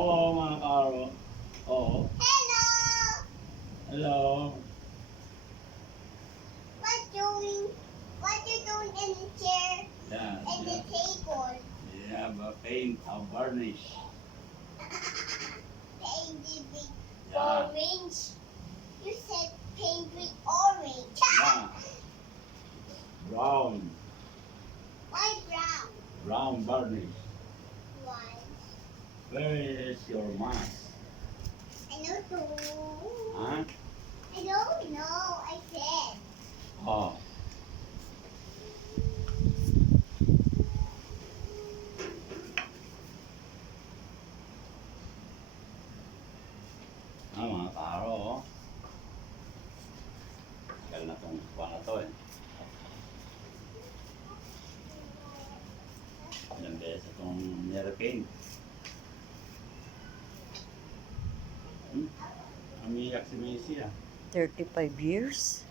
Oo, mga karo. Oo. Hello! Hello. What you doing in the chair Yeah, and the table? yeah, but paint, varnish. Paint it with Yeah. orange. You said paint with orange. Yeah. Brown. Why brown? Brown varnish. Why? Where is your mask? I don't know. Huh? I don't know. I said. Oh. Mga karo, oh. Tagal na tong kuha na to eh. Ilang beses itong nirepaint. Amiyak si Macy ah. 35 years?